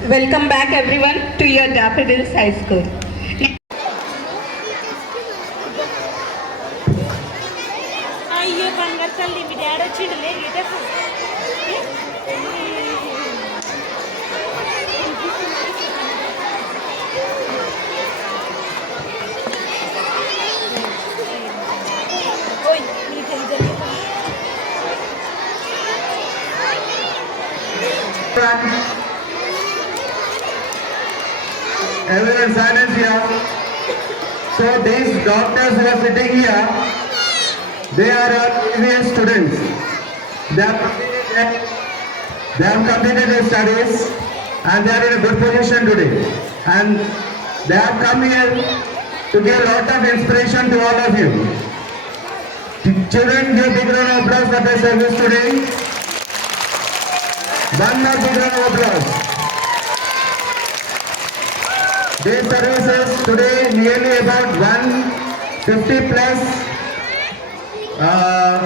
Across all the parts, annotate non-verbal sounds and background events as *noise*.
Welcome back everyone to your Daffodils High School. అయ్యో బంగారు తల్లి మీ డాడీ వచ్చిండు లే గిటకు Everyone silence here. So these doctors who are sitting here, they are our students. They have completed they have completed their studies and they are in a good position today. And they have come here to give a lot of inspiration to all of you. Children, give big round of applause for their service today. One more big round of applause. Their services today nearly about 150 plus uh,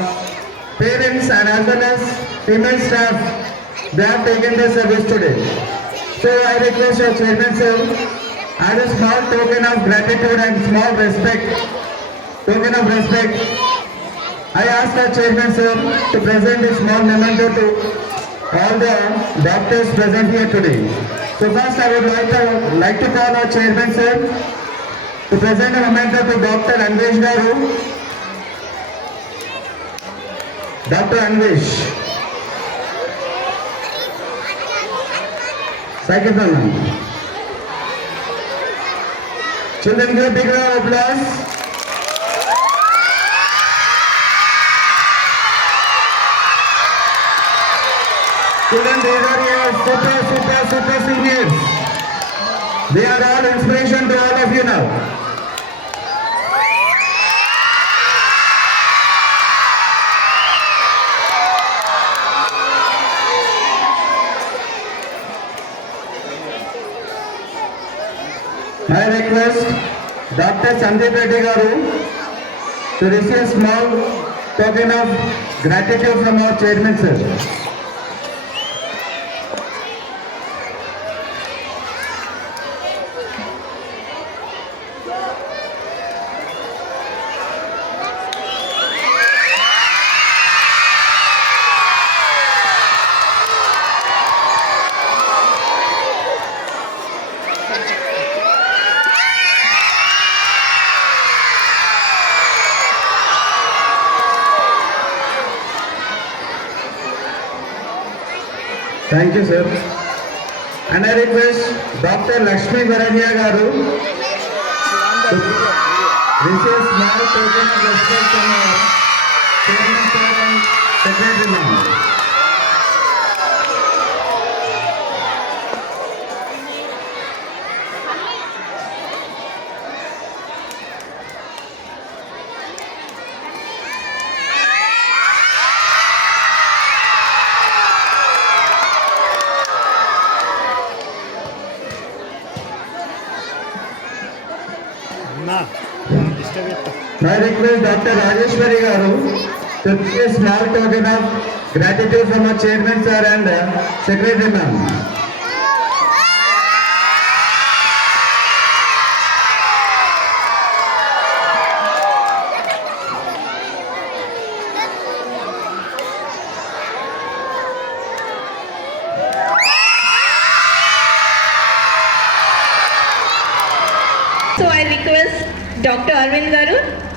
parents and as well as female staff they have taken their service today. So I request your chairman sir, as a small token of gratitude and small respect, token of respect, I ask our chairman sir to present a small memento to all the doctors present here today. So first I would like to, like to call our chairman sir to present a memento to Dr. Anvesh Garu. Dr. Anvesh. Psychotherapy. Children give a big round of applause. Children, these are super, super, super seniors. They are all inspiration to all of you now. I request Dr. Sandeep Reddy Garu to receive a small token of gratitude from our chairman sir. Thank you sir and I request doctor Lakshmi Bharanya గారు secretary disturb చేస్తా I request Dr. Rajeshwari Garu to give a small token of gratitude from our chairman sir and uh, secretary ma'am. So I request Dr. Arvind Garu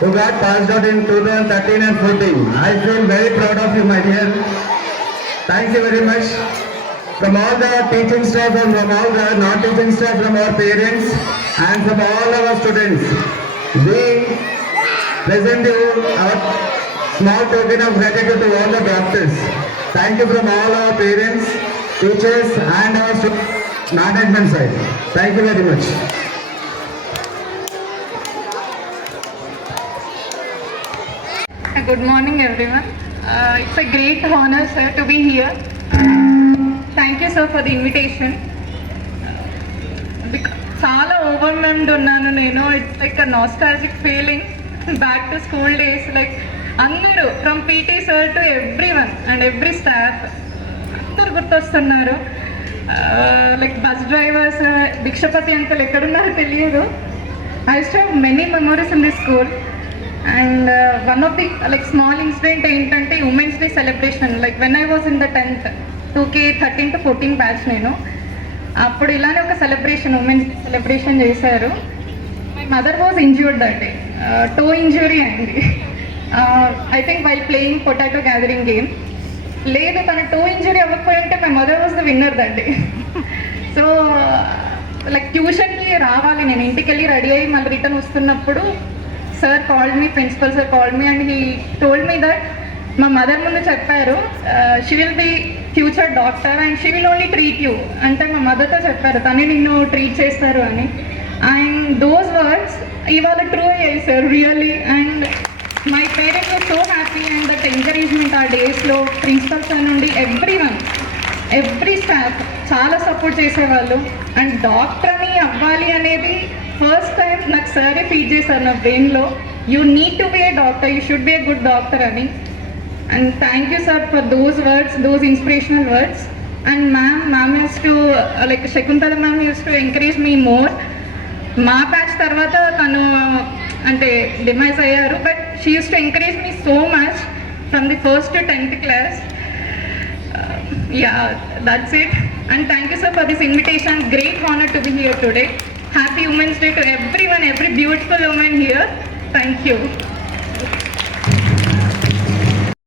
who got passed out in 2013 and 14. I feel very proud of you, my dear. Thank you very much. From all the teaching staff and from all the non-teaching staff, from our parents and from all our students, we present you our small token of gratitude to all the doctors. Thank you from all our parents, teachers and our management side. Thank you very much. *laughs* good morning everyone. Uh, it's a great honor, sir, to be here. You sir sir, for the చాలా overwhelmed ఉన్నాను నేను. It's like a nostalgic feeling back to school days like అందరూ from PT sir to every one and every staff అందరు గుర్తొస్తున్నారు. Like bus drivers Bhikshapathi uncle ఎక్కడున్నారో తెలియదు. I స్ట్ many memories in the school and one of the like small incident ఏంటంటే women's day celebration like when I was in the tenth టూకి thirteen to fourteen batch నేను. అప్పుడు ఇలానే ఒక celebration women's day celebration చేశారు. My mother was injured that day toe injury అయింది I think while playing potato gathering game లేదు తన toe injury అవ్వకపోయింటే my mother was the winner that day so like ట్యూషన్కి రావాలి. నేను ఇంటికి వెళ్ళి రెడీ అయ్యి మళ్ళీ రిటర్న్ వస్తున్నప్పుడు sir called me principal sir called me and he told me that మా మదర్ ముందు చెప్పారు she will be future doctor and she will only treat you అంటే మా మదర్తో చెప్పారు తనే నిన్ను ట్రీట్ చేస్తారు అని. అండ్ దోస్ వర్డ్స్ ఇవాళ ట్రూ అయ్యాయి sir really and my parents are so happy and that encouragement ఆ డేస్లో ప్రిన్సిపల్ సార్ నుండి ఎవ్రీ వన్ ఎవ్రీ స్టాఫ్ చాలా సపోర్ట్ చేసేవాళ్ళు. అండ్ డాక్టర్ అని అవ్వాలి అనేది ఫస్ట్ టైం నాకు సరే ఫీడ్ చేశారు నా బ్రెయిన్లో you need to be a doctor you should be a good doctor అని. And thank you sir for those words those inspirational words and ma'am ma'am used to like Shakuntala ma'am used to encourage me more మా batch తర్వాత తను అంటే demise అయ్యారు but she used to encourage me so much from the first tenth class yeah that's it and thank you sir for this invitation great honour to be here today Women's to everyone, every beautiful woman here. Thank you.